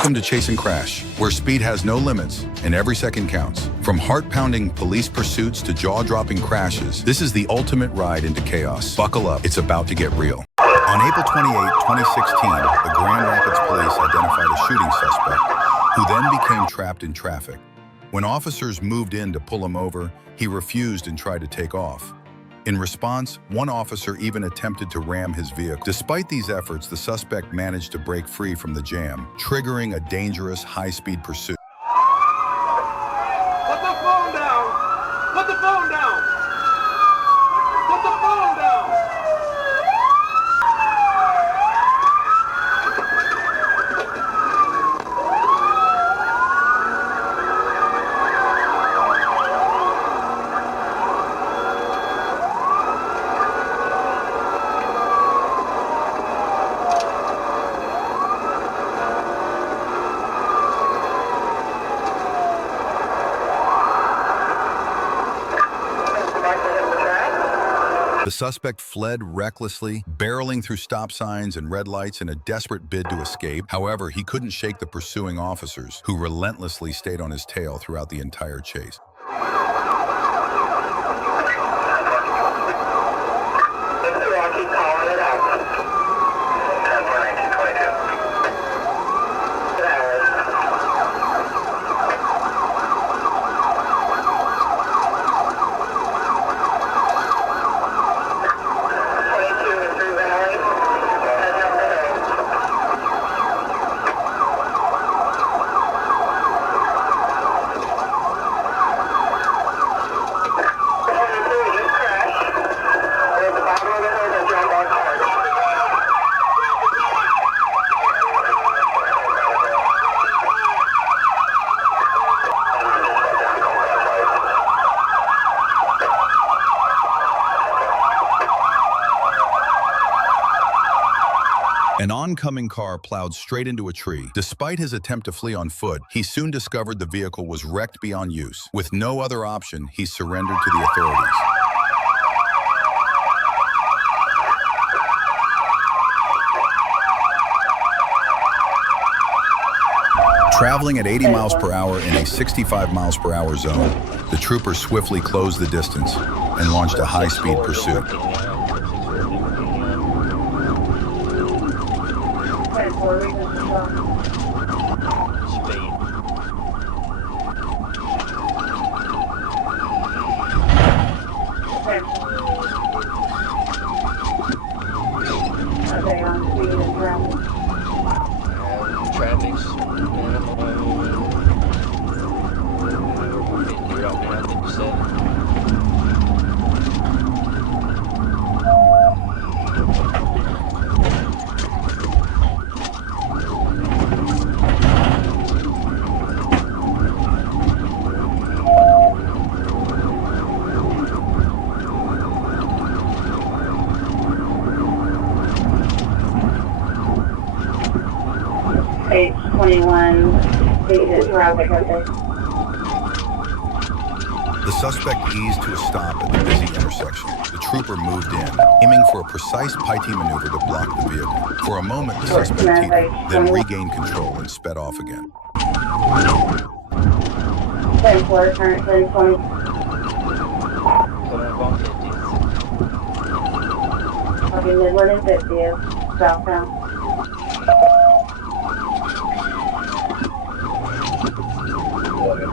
Welcome to Chase and Crash, where speed has no limits and every second counts. From heart-pounding police pursuits to jaw-dropping crashes, this is the ultimate ride into chaos. Buckle up, it's about to get real. On April 28, 2016, the Grand Rapids police identified a shooting suspect who then became trapped in traffic. When officers moved in to pull him over, he refused and tried to take off. In response, one officer even attempted to ram his vehicle. Despite these efforts, the suspect managed to break free from the jam, triggering a dangerous, high-speed pursuit. Put the phone down! Put the phone down! Put the phone down! The suspect fled recklessly, barreling through stop signs and red lights in a desperate bid to escape. However, he couldn't shake the pursuing officers, who relentlessly stayed on his tail throughout the entire chase. An oncoming car plowed straight into a tree. Despite his attempt to flee on foot, he soon discovered the vehicle was wrecked beyond use. With no other option, he surrendered to the authorities. Traveling at 80 miles per hour in a 65 miles per hour zone, the troopers swiftly closed the distance and launched a high-speed pursuit. Page 21, traffic, okay. The suspect eased to a stop at the busy intersection. The trooper moved in, aiming for a precise Piety maneuver to block the vehicle. For a moment, the suspect teetered, then regained control and sped off again. 10-4, turn 10-20. Okay, Midland and 50th, southbound.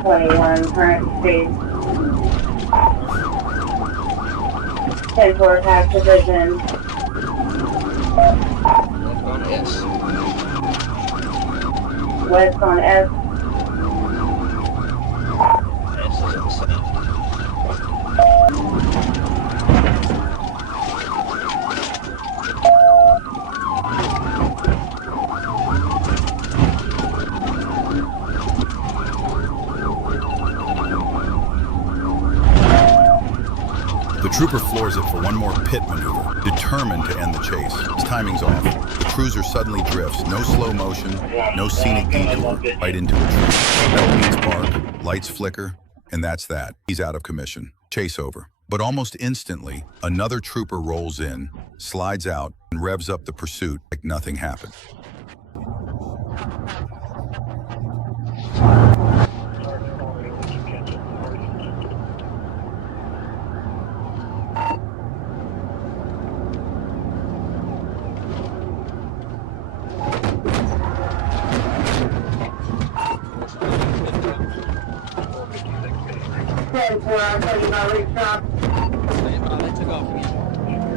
21, current speed. 10-4, tax division. West on S. The trooper floors it for one more pit maneuver, determined to end the chase. His timing's off. The cruiser suddenly drifts, no slow motion, no scenic detour, right into a tree. Metal beats bark, lights flicker, and that's that. He's out of commission. Chase over. But almost instantly, another trooper rolls in, slides out, and revs up the pursuit like nothing happened.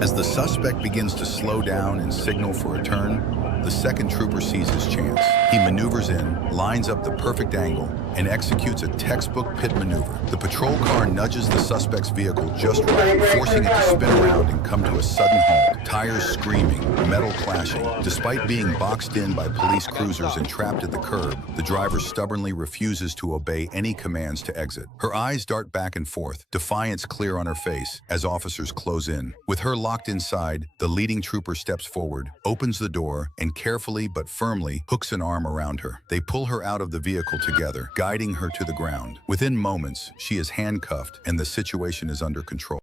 As the suspect begins to slow down and signal for a turn, the second trooper sees his chance. He maneuvers in, lines up the perfect angle, and executes a textbook pit maneuver. The patrol car nudges the suspect's vehicle just right, forcing it to spin around and come to a sudden halt, tires screaming, metal clashing. Despite being boxed in by police cruisers and trapped at the curb, the driver stubbornly refuses to obey any commands to exit. Her eyes dart back and forth, defiance clear on her face as officers close in. With her locked inside, the leading trooper steps forward, opens the door, and carefully but firmly hooks an arm around her. They pull her out of the vehicle together, guiding her to the ground. Within moments, she is handcuffed and the situation is under control.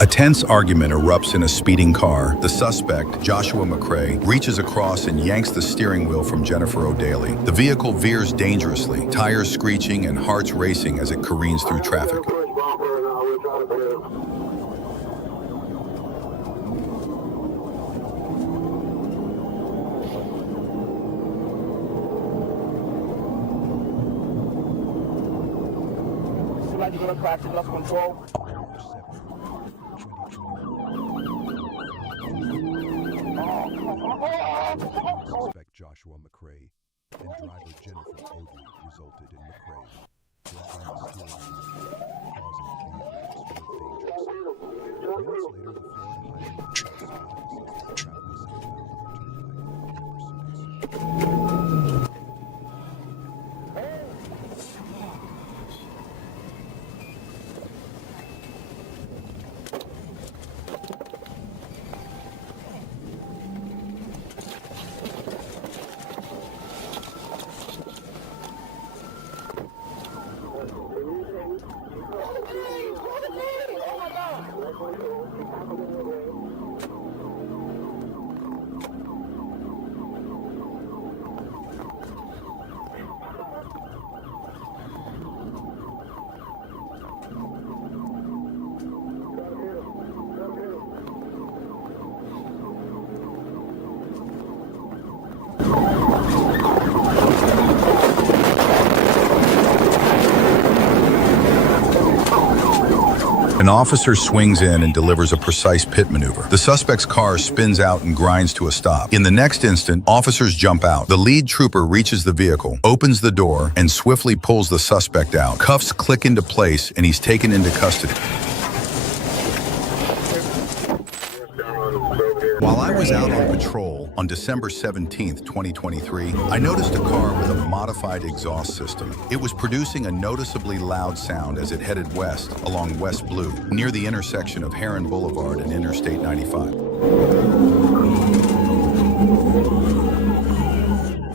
A tense argument erupts in a speeding car. The suspect, Joshua McCrae, reaches across and yanks the steering wheel from Jennifer O'Daly. The vehicle veers dangerously, tires screeching and hearts racing as it careens through traffic. Lost control. Suspect Joshua McCrae and driver Jennifer O'Daly resulted in McCrae dropping the steering wheel, causing the vehicle to swerve dangerously. Minutes later, the Florida Highway Patrol spotted the suspect traveling southbound on the turnpike and pursued. An officer swings in and delivers a precise pit maneuver. The suspect's car spins out and grinds to a stop. In the next instant, officers jump out. The lead trooper reaches the vehicle, opens the door, and swiftly pulls the suspect out. Cuffs click into place, and he's taken into custody. While I was out on patrol on December 17th, 2023, I noticed a car with a modified exhaust system. It was producing a noticeably loud sound as it headed west along West Blue, near the intersection of Heron Boulevard and Interstate 95.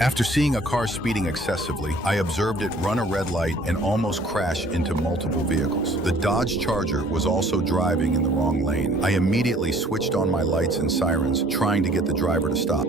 After seeing a car speeding excessively, I observed it run a red light and almost crash into multiple vehicles. The Dodge Charger was also driving in the wrong lane. I immediately switched on my lights and sirens, trying to get the driver to stop.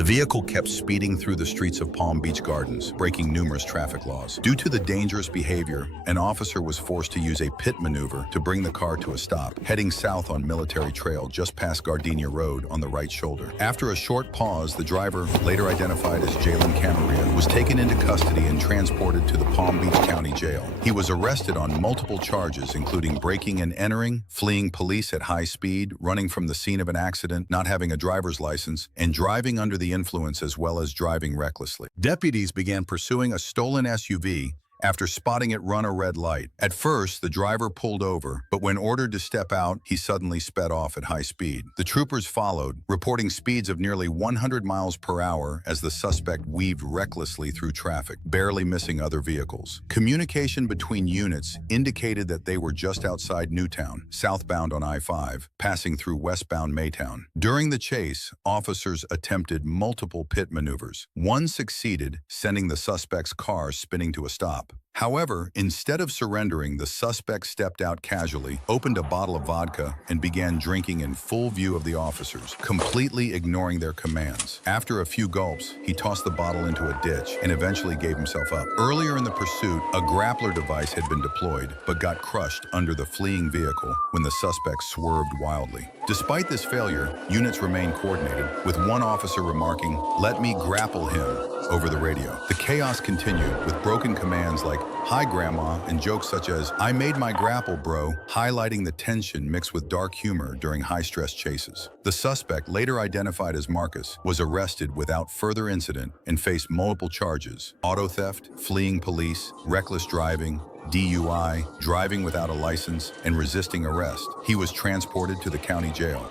The vehicle kept speeding through the streets of Palm Beach Gardens, breaking numerous traffic laws. Due to the dangerous behavior, an officer was forced to use a pit maneuver to bring the car to a stop, heading south on Military Trail just past Gardenia Road on the right shoulder. After a short pause, the driver, later identified as Jalen Camarillo, was taken into custody and transported to the Palm Beach County Jail. He was arrested on multiple charges, including breaking and entering, fleeing police at high speed, running from the scene of an accident, not having a driver's license, and driving under the influence as well as driving recklessly. Deputies began pursuing a stolen SUV after spotting it run a red light. At first, the driver pulled over, but when ordered to step out, he suddenly sped off at high speed. The troopers followed, reporting speeds of nearly 100 miles per hour as the suspect weaved recklessly through traffic, barely missing other vehicles. Communication between units indicated that they were just outside Newtown, southbound on I-5, passing through westbound Maytown. During the chase, officers attempted multiple pit maneuvers. One succeeded, sending the suspect's car spinning to a stop. However, instead of surrendering, the suspect stepped out casually, opened a bottle of vodka, and began drinking in full view of the officers, completely ignoring their commands. After a few gulps, he tossed the bottle into a ditch and eventually gave himself up. Earlier in the pursuit, a grappler device had been deployed, but got crushed under the fleeing vehicle when the suspect swerved wildly. Despite this failure, units remained coordinated, with one officer remarking, "Let me grapple him," over the radio. The chaos continued, with broken commands like, "Hi, Grandma," and jokes such as, "I made my grapple, bro," highlighting the tension mixed with dark humor during high-stress chases. The suspect, later identified as Marcus, was arrested without further incident and faced multiple charges: auto theft, fleeing police, reckless driving, DUI, driving without a license, and resisting arrest. He was transported to the county jail.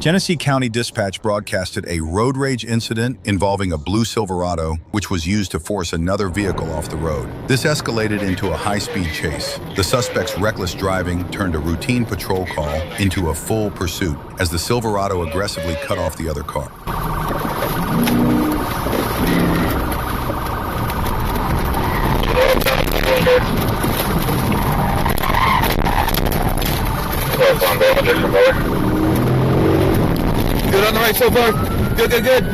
Genesee County Dispatch broadcasted a road rage incident involving a blue Silverado, which was used to force another vehicle off the road. This escalated into a high-speed chase. The suspect's reckless driving turned a routine patrol call into a full pursuit as the Silverado aggressively cut off the other car. Good on the right so far. Good. Good.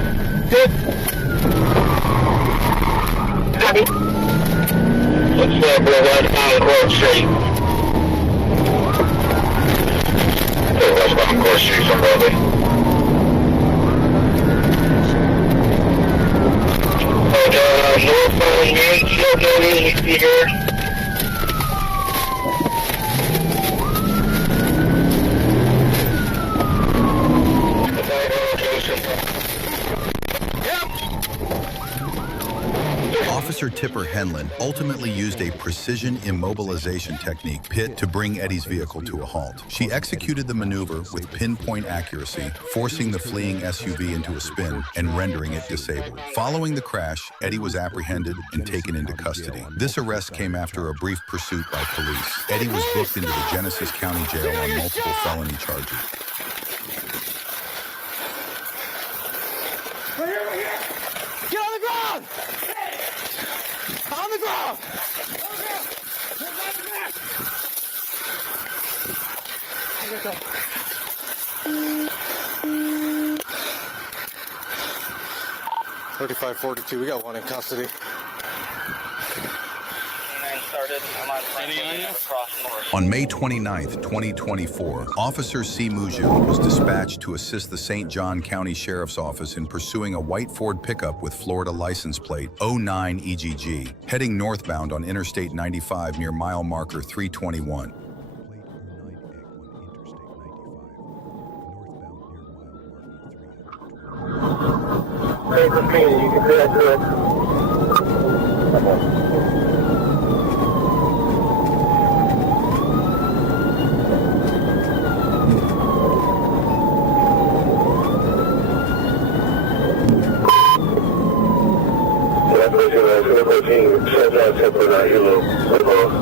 Copy. Let's go right down Court Street. Westbound Court Street, somebody. North 48, still here. Officer Tipper Henlon ultimately used a precision immobilization technique pit to bring Eddie's vehicle to a halt. She executed the maneuver with pinpoint accuracy, forcing the fleeing SUV into a spin and rendering it disabled. Following the crash, Eddie was apprehended and taken into custody. This arrest came after a brief pursuit by police. Eddie was booked into the Genesee County Jail on multiple felony charges. Get on the ground! On the ground! $35.42. We got one in custody. started. I'm on Franklin and across north. On May 29th, 2024, Officer C. Mujil was dispatched to assist the St. John County Sheriff's Office in pursuing a white Ford pickup with Florida license plate 09 EGG, heading northbound on Interstate 95 near mile marker 321. Plate 09X on Interstate 95, northbound near mile marker 321. Hey, for me, you can do that to it.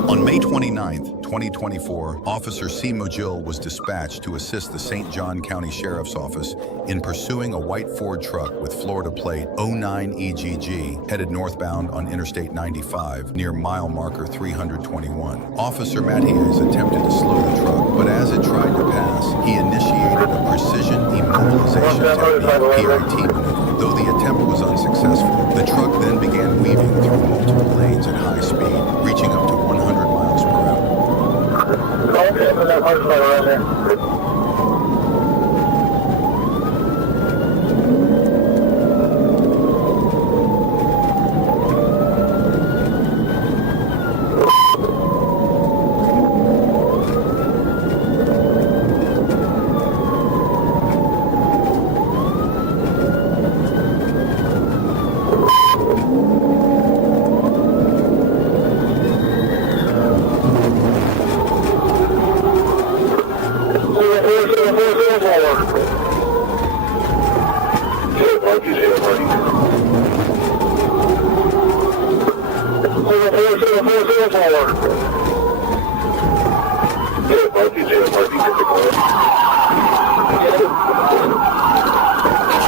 On May 29th, 2024, Officer C. Mujil was dispatched to assist the St. John County Sheriff's Office in pursuing a white Ford truck with Florida plate 09 EGG headed northbound on Interstate 95 near mile marker 321. Officer Matthias attempted to slow the truck, but as it tried to pass, he initiated a precision immobilization technique PIT maneuver. Though the attempt was unsuccessful, the truck then began weaving through multiple lanes at high speed, reaching up to 100 miles per hour. Okay, so that part's right around there.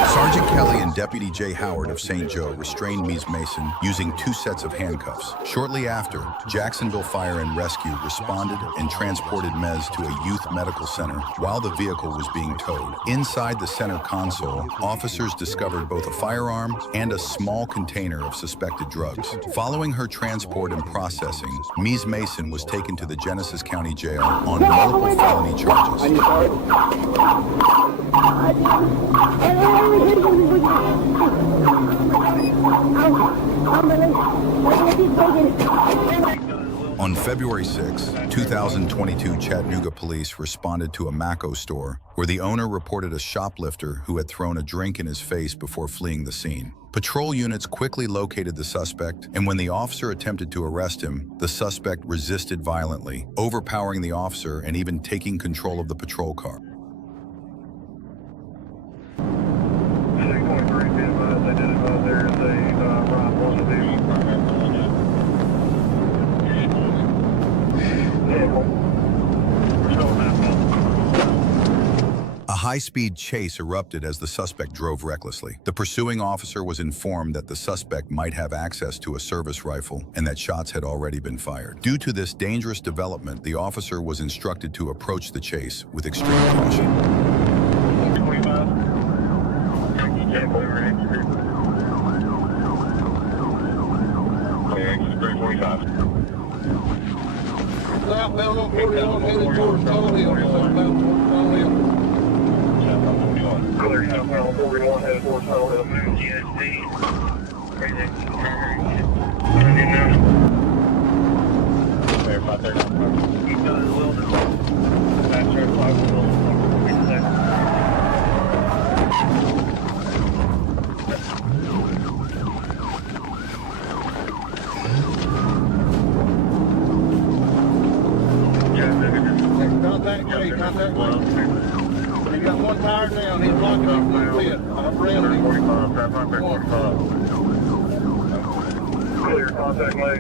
Sergeant Kelly and Deputy J. Howard of St. Joe restrained Mies Mason using 2 sets of handcuffs. Shortly after, Jacksonville Fire and Rescue responded and transported Mez to a youth medical center while the vehicle was being towed. Inside the center console, officers discovered both a firearm and a small container of suspected drugs. Following her transport and processing, Mies Mason was taken to the Genesee County Jail on multiple felony charges. On February 6, 2022, Chattanooga police responded to a Maco store where the owner reported a shoplifter who had thrown a drink in his face before fleeing the scene. Patrol units quickly located the suspect, and when the officer attempted to arrest him, the suspect resisted violently, overpowering the officer and even taking control of the patrol car. A high-speed chase erupted as the suspect drove recklessly. The pursuing officer was informed that the suspect might have access to a service rifle and that shots had already been fired. Due to this dangerous development, the officer was instructed to approach the chase with extreme caution. Southbound on 41 headed towards Tall Hill. Southbound towards Tall Hill. Clear southbound on 41 headed towards Tall Hill. Right there. Keep going to the wilderness. That's our 5 Contact Jay, contact Jay. He got one tire down, he's blocking off the pit. I've ran him. 45, trap right there, 45. Clear, contact leg.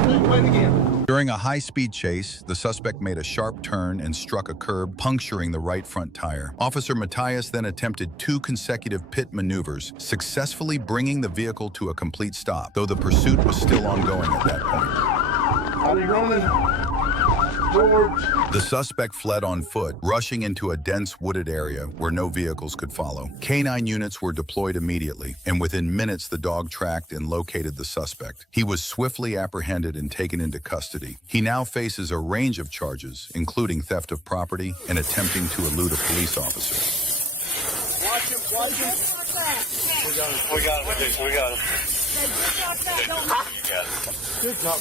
Contact leg again. During a high-speed chase, the suspect made a sharp turn and struck a curb, puncturing the right front tire. Officer Matthias then attempted 2 consecutive pit maneuvers, successfully bringing the vehicle to a complete stop, though the pursuit was still ongoing at that point. Are you running? The suspect fled on foot, rushing into a dense wooded area where no vehicles could follow. Canine units were deployed immediately, and within minutes the dog tracked and located the suspect. He was swiftly apprehended and taken into custody. He now faces a range of charges, including theft of property and attempting to elude a police officer. We got him. Good job.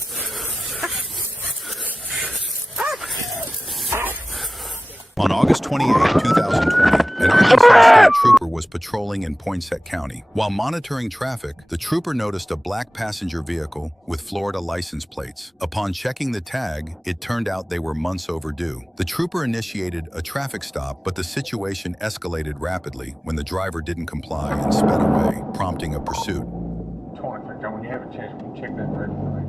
On August 28, 2020, an Arkansas state trooper was patrolling in Poinsett County. While monitoring traffic, the trooper noticed a black passenger vehicle with Florida license plates. Upon checking the tag, it turned out they were months overdue. The trooper initiated a traffic stop, but the situation escalated rapidly when the driver didn't comply and sped away, prompting a pursuit. When you have a chance, we check that registration.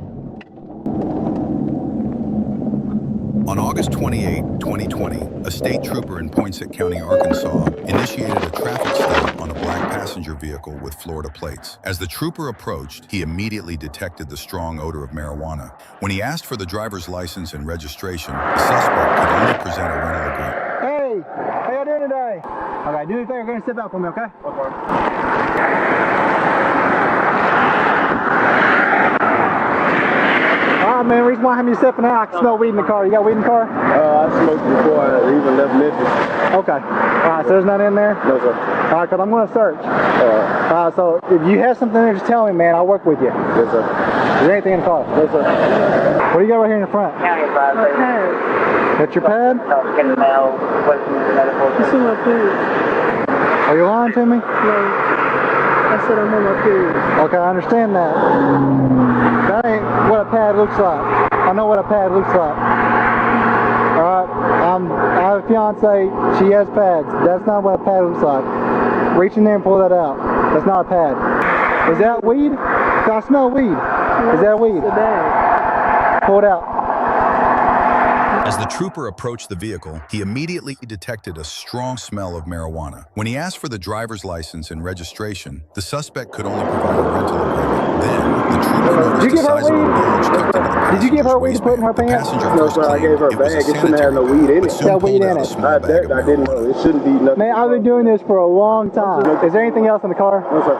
On August 28, 2020, a state trooper in Poinsett County, Arkansas, initiated a traffic stop on a black passenger vehicle with Florida plates. As the trooper approached, he immediately detected the strong odor of marijuana. When he asked for the driver's license and registration, the suspect could only present a rental agreement. Hey, how y'all doing today? Okay, do me a favor, go ahead and sit back for me, okay? Alright, man, the reason why I have you stepping out, I can smell weed in the car. You got weed in the car? I smoked before I even left Memphis. Okay. Alright, so there's none in there? No, sir. Alright, because I'm going to search. Alright, so if you have something there, just tell me, man. I'll work with you. Yes, sir. Is there anything in the car? Yes, sir. What do you got right here in the front? County advisory. That's your pad? Getting mail, waiting medical. It's on my period. Are you lying to me? No. I said I'm on my period. Okay, I understand that. That ain't what a pad looks like. I know what a pad looks like. Alright, I have a fiance, she has pads. That's not what a pad looks like. Reach in there and pull that out. That's not a pad. Is that weed? 'Cause I smell weed. Is that weed? It's a bag. Pull it out. As the trooper approached the vehicle, he immediately detected a strong smell of marijuana. When he asked for the driver's license and registration, the suspect could only provide a rental agreement. Then, the trooper noticed Did you a give her sizable weed? bulge tucked into the Did you give her passenger's weed to put in her waistband. The pants? passenger No, first sir, I claimed gave her a it was bag. It shouldn't sanitary have no bag, weed in but it. soon Got weed pulled in out a it. small bag of I didn't marijuana. know. It shouldn't be nothing. Man, I've been doing this for a long time. Is there anything else in the car? No, sir.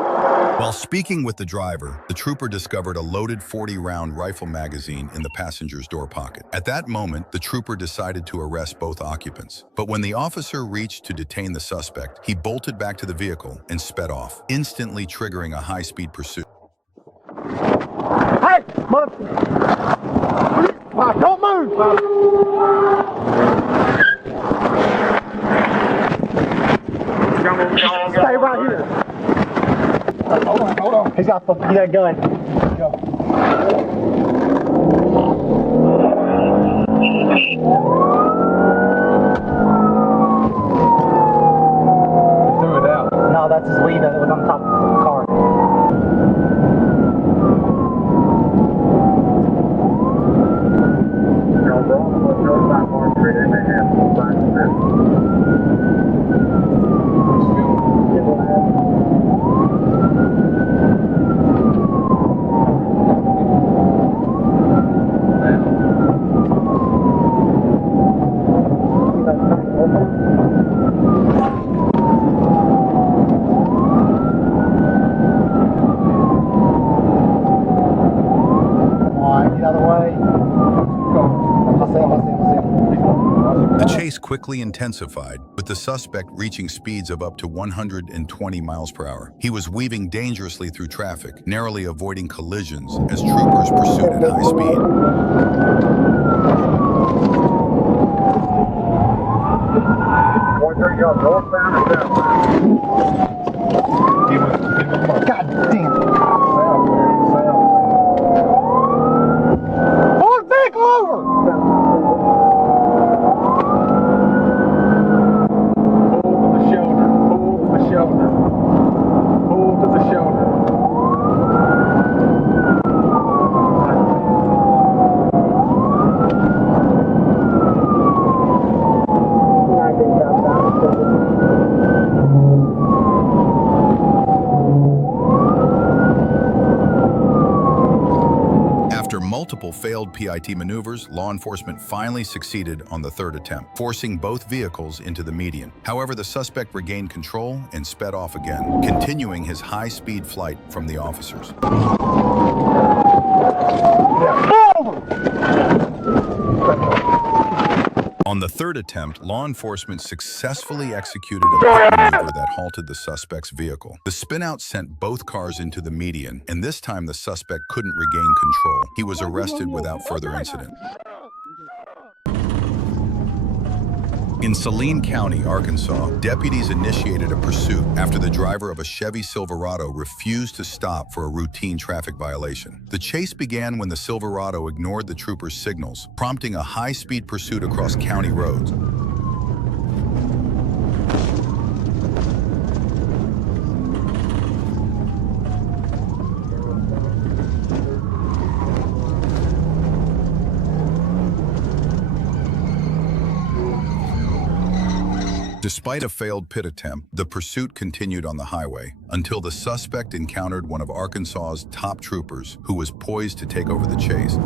While speaking with the driver, the trooper discovered a loaded 40-round rifle magazine in the passenger's door pocket. At that moment, the trooper decided to arrest both occupants. But when the officer reached to detain the suspect, he bolted back to the vehicle and sped off, instantly triggering a high-speed pursuit. Hey, mother... Don't move! Stay right here. Hold on. He's got a gun. Go. Threw it out. No, that's his weed that was on top of the car. The chase quickly intensified, with the suspect reaching speeds of up to 120 miles per hour. He was weaving dangerously through traffic, narrowly avoiding collisions as troopers pursued at high speed. God damn it. Pull the vehicle over! multiple failed PIT maneuvers, law enforcement finally succeeded on the third attempt, forcing both vehicles into the median. However, the suspect regained control and sped off again, continuing his high-speed flight from the officers. On the third attempt, law enforcement successfully executed a pit maneuver that halted the suspect's vehicle. The spin-out sent both cars into the median, and this time the suspect couldn't regain control. He was arrested without further incident. In Saline County, Arkansas, deputies initiated a pursuit after the driver of a Chevy Silverado refused to stop for a routine traffic violation. The chase began when the Silverado ignored the troopers' signals, prompting a high-speed pursuit across county roads. Despite a failed pit attempt, the pursuit continued on the highway until the suspect encountered one of Arkansas's top troopers who was poised to take over the chase.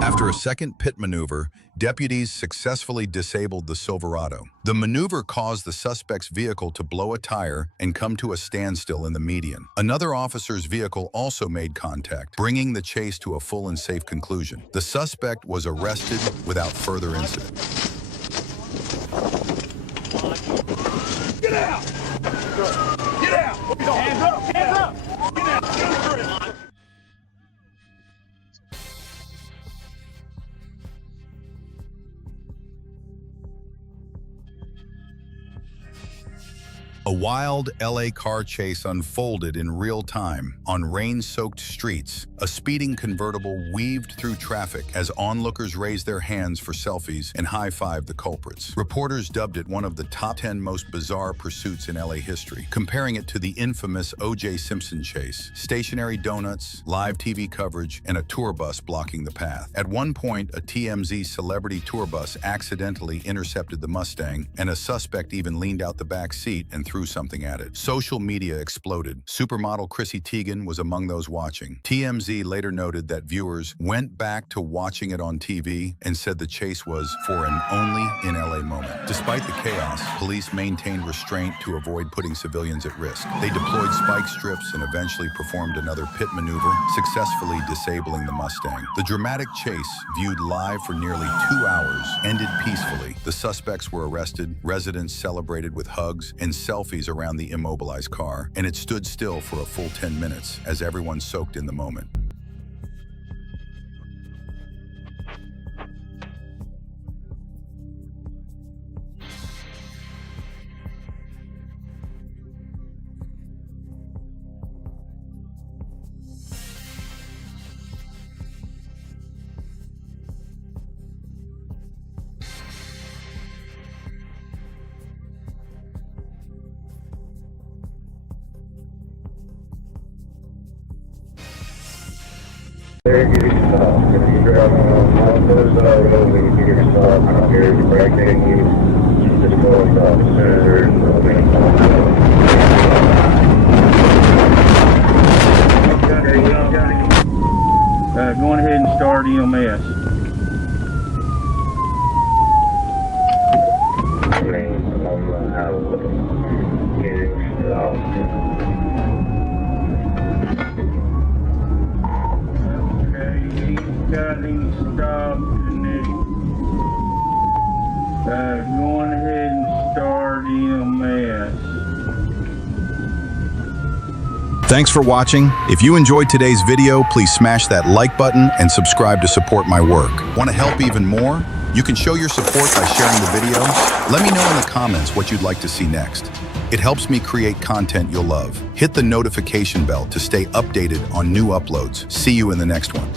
After a second pit maneuver, deputies successfully disabled the Silverado. The maneuver caused the suspect's vehicle to blow a tire and come to a standstill in the median. Another officer's vehicle also made contact, bringing the chase to a full and safe conclusion. The suspect was arrested without further incident. Get out! Get out! Hands up! Hands up! Get out! Get out! A wild LA car chase unfolded in real time on rain-soaked streets. A speeding convertible weaved through traffic as onlookers raised their hands for selfies and high-fived the culprits. Reporters dubbed it one of the top 10 most bizarre pursuits in LA history, comparing it to the infamous O.J. Simpson chase. Stationary donuts, live TV coverage, and a tour bus blocking the path. At one point, a TMZ celebrity tour bus accidentally intercepted the Mustang, and a suspect even leaned out the back seat and threw something at it. Social media exploded. Supermodel Chrissy Teigen was among those watching. TMZ later noted that viewers went back to watching it on TV and said the chase was for an only in LA moment. Despite the chaos, police maintained restraint to avoid putting civilians at risk. They deployed spike strips and eventually performed another pit maneuver, successfully disabling the Mustang. The dramatic chase, viewed live for nearly 2 hours, ended peacefully. The suspects were arrested, residents celebrated with hugs and selfies around the immobilized car, and it stood still for a full 10 minutes as everyone soaked in the moment. Going ahead and start EMS. Going ahead and start EMS. Thanks for watching. If you enjoyed today's video, please smash that like button and subscribe to support my work. Want to help even more? You can show your support by sharing the video. Let me know in the comments what you'd like to see next. It helps me create content you'll love. Hit the notification bell to stay updated on new uploads. See you in the next one.